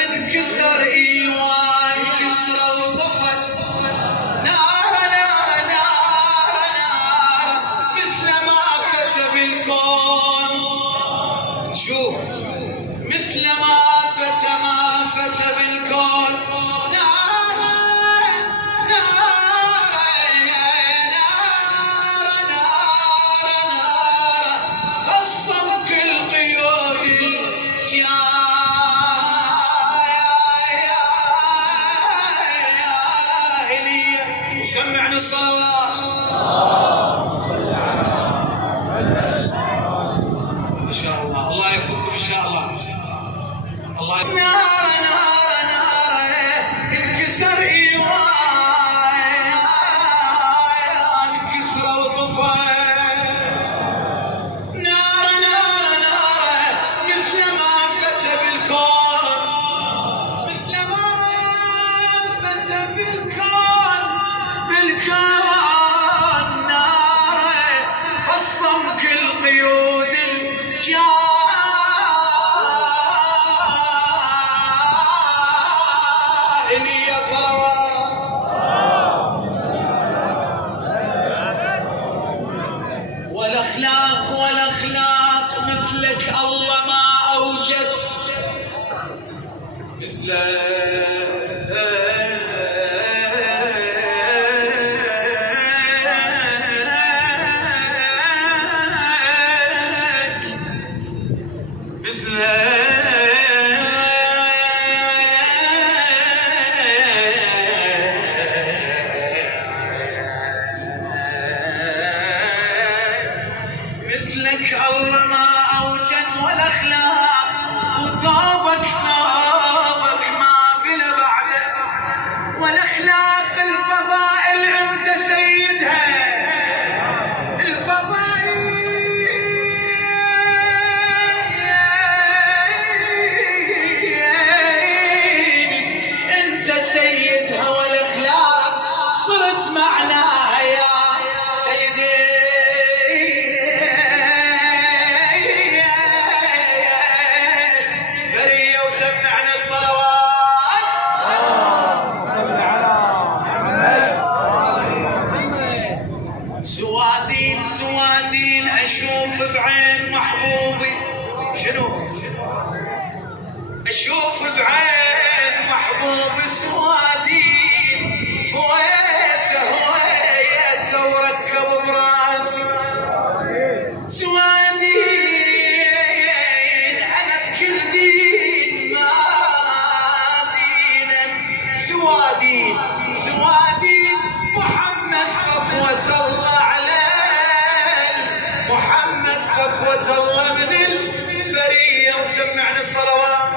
انكسر ايوان كسر وضفت نار نار نار نار مثل ما كتب الكون. شوف مثل ما فتى بالكون نار نار نار نار نار خصم كل قيود سمعنا الصلوات. ما شاء الله الله يفكم ان شاء الله. الله نار نار نار انكسر ايوان انكسر وطفت نار نار نار مثل ما فتى بالكون مثل ما فتى بالكون نار خصم كل قيود الجاهلية. صلوات والاخلاق مثلك الله ما اوجد مثلك مثلك الله ما اوجد والاخلاق وثوبك ما بلا بعده والاخلاق الفضائل انت سيدها الفضائل انت سيدها والاخلاق صرت معناها يا سيدي. سوادين اشوف بعين محبوبي شنو اشوف بعين محبوبي سوادين هويته وركب براسي سوادين انا بكل دين ما دينا سوادين محمد صفوة الله عليه محمد صفوة الله من البرية. وسمعنا الصلوات.